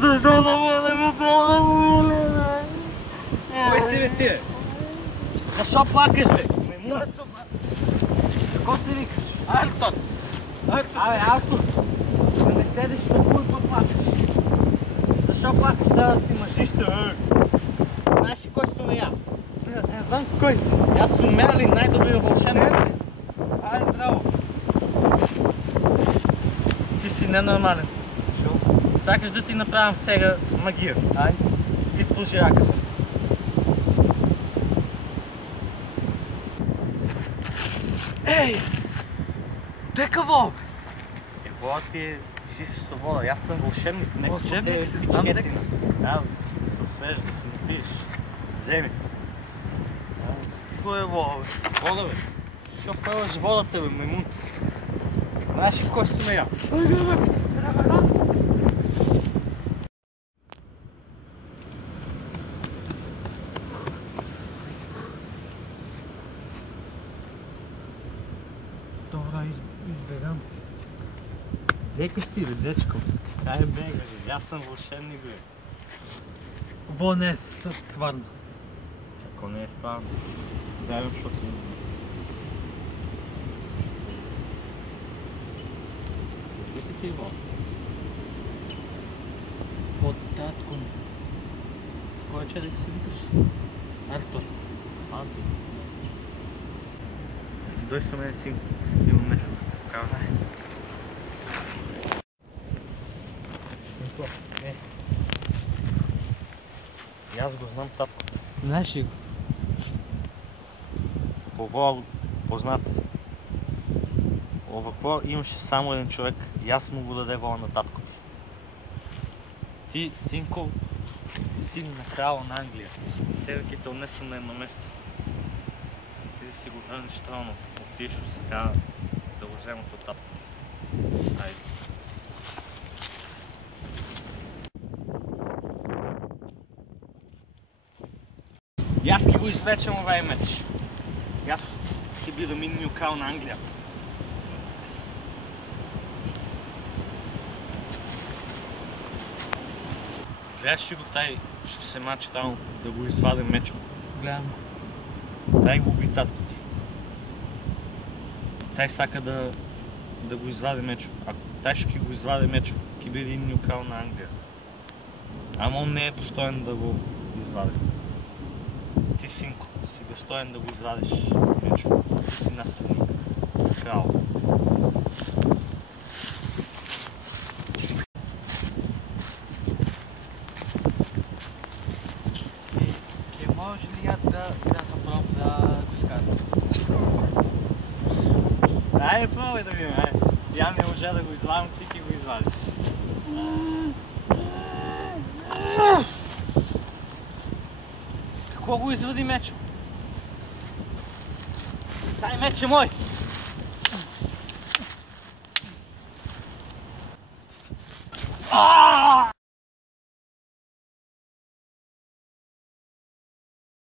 Защо да ме помогне? Кой си бе ти? Защо плакаш бе? Какво се викаш? Артон! Абе, Артур! Да не седиш на хуй плакаш. Защо плакаш? Трябва да си мъжище, знаеш ли кой съм я? Не знам кой си. Аз съм Мерлин, най-добрият вълшебник. Айде, здраво. Ти си ненормален. Сакаш да ти направим сега магия. Айде. Изполжи рака си. Ей! Те какво? Какво ти е шишеш с вода? Аз съм вълшебник. Вълшебник си, знам дека. Да, да се освежиш, да си напиеш. Вземи. Кой е вода, бе? Вода, бе. Що пълваш водата, бе, маймун? Знаеш ли кой съм я? Айде, бе! Добре, избегам. Лека си, бе, дечко. Кай бега, бе. Аз съм вълшебник, бе. Во не е стварно. Ако не е стварно. Дай ме, защото не. Какви ти вода? От татко ми. Кой че да си викаш? Артур. Анти. Дой са мен, синко. Имам нещо в така. Синко, е. И аз го знам, татко. Знаеш ли го? Кого познат? Овакво имаше само един човек и аз му го даде вола на татко. Ти, синко, си син на крала на Англия. Себе ки те отнесам на едно место. Ти да си го върнеш трално. Отиш сега да го вземат от татко. Айде. И аз ки го извлечем овай меч. И аз ки бидам иднио крал на Англия. Гледаш ли го тай, ще се мачи там да го извадим мечо? Гледам. Тай го уби татко ти. Тай сака да го извади мечо. Ако тай ще го извади мечо, ки биде иднио крал на Англия. Ама он не е достоен да го извади. Ти, синко, си достоен да го извадиш мечо. Ти си наследник. Крал. Ке може ли я да пробвам да го скарам? Айде, пробвай да видим, айде. Я не може да го извадим, ти го извадиш. Какво го извади мечо? Дай меч е мой!